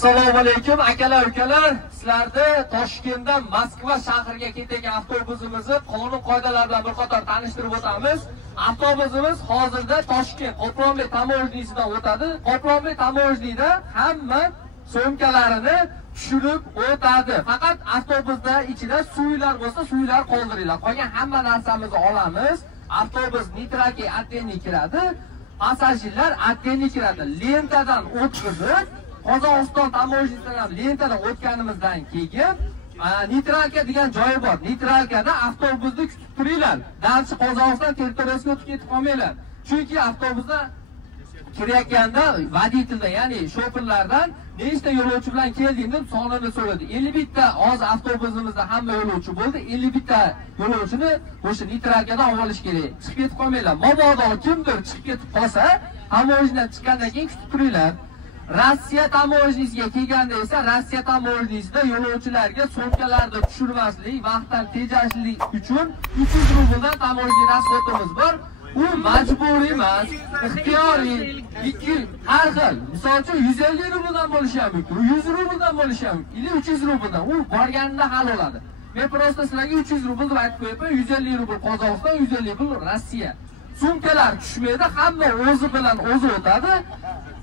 Assalomu alaykum akalar, ukalar. Sizlarni Toshkentdan Moskva shahriga ketayotgan avtobusimizni qonun qoidalari bilan bir qator tanishtirib o'tamiz. Avtobusimiz hozirda Toshkent Qoplonbek tamoyishnidan o'tadi. Qoplonbek tamoyishnida hamma so'mkalarini tushirib o'tadi. Faqat avtobusda ichida suvlar bo'lsa, suvlar qoldiringlar. Qolgan hamma narsamizni olamiz. Avtobus nitraki antenni kiradi. Passajirlar antenni kiradi. Lentadan o'tkazib Qozog'iston tamoyishnisidan lentadan o'tganimizdan keyin nitralka degan joyi bor. Nitralkada avtobusni kutib turinglar. Dalchi Qozog'iston territoriyasiga o'tib ketib qolmanglar. Chunki avtobusda kirayotganda voditeldan, ya'ni shoferlardan nechta yo'lovchi bilan kelding deb sonini so'radi. 51 ta hozir avtobusimizda hamma yo'lovchi bo'ldi. 51 ta yo'lovchini o'sha nitralkadan olish kerak. Chiqib ketib qolmanglar. Mabodo kimdir chiqib ketib qolsa, tamoyishdan chiqqandan keyin kutib turinglar. Rossiya tamoyishnisiga kelganda esa Rossiya tamoyishnisida yo'lovchilarga so'mkalarni tushirmaslik, vaqtdan tejashlik uchun 300 rubldan tamoyishli rasxodimiz bor. U majburiy emas, ixtiyoriy. Har xil. Misol uchun 150 rubldan bo'lishi ham mumkin, 100 rubldan bo'lishi ham mumkin, 300 rubldan. U borganida hal bo'ladi. Men prosta sizlarga 300 rubl deb aytib qo'yaman, 150 rubl Qozog'iston, 150 rubl Rossiya. Sumkalar tushmaydi, hamma o'zi bilan o'zi o'tadi.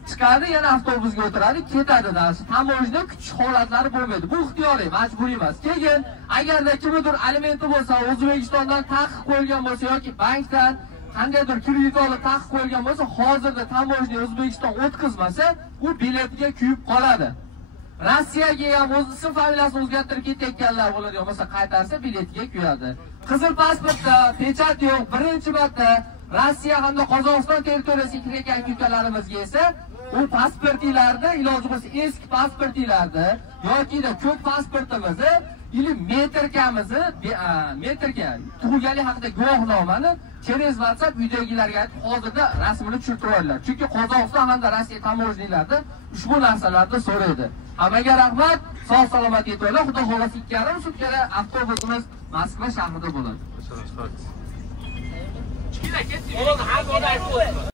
Chiqadi, yana avtobusga o'tiradi, ketadi darsi. Tamoyishda kutish holatlari bo'lmaydi. Bu ixtiyoriy, majburiy emas. Keyin agarda kimdir alimenti bo'lsa, O'zbekistondan taqiq qo'yilgan bo'lsa yoki bankdan qandaydir kredit olib taqiq qo'yilgan bo'lsa, hozirda tamoyishni O'zbekiston o'tkazmasa, u biletiga kuyib qoladi. Rossiyaga ham o'z ism familiyasini o'zgartirib ketayotganlar bo'ladigan bo'lsa, qaytarsa biletiga kuyadi. Qizil pasportda pechat yo'q, birinchi marta Rossiya hamda Qozog'iston territoriyasiga kirgan ukalarimizga esa u pasportlarida iloji bo'lsa eski pasportlarda yoki ko'p pasportimizni metrkamizni metrka tug'ilganlik haqida guvohnomani через WhatsApp uydagilarga aytib hozirda rasmini tushirtirib olinglar. Chunki Qozog'iston hamda Rossiya tamoyishchilarida ushbu narsalarni so'raydi. Hammaga rahmat, sog' salomat yetinglar. Xudo xohlasa 2,5 sutkada avtobusimiz Moskva shahrida bo'ladi.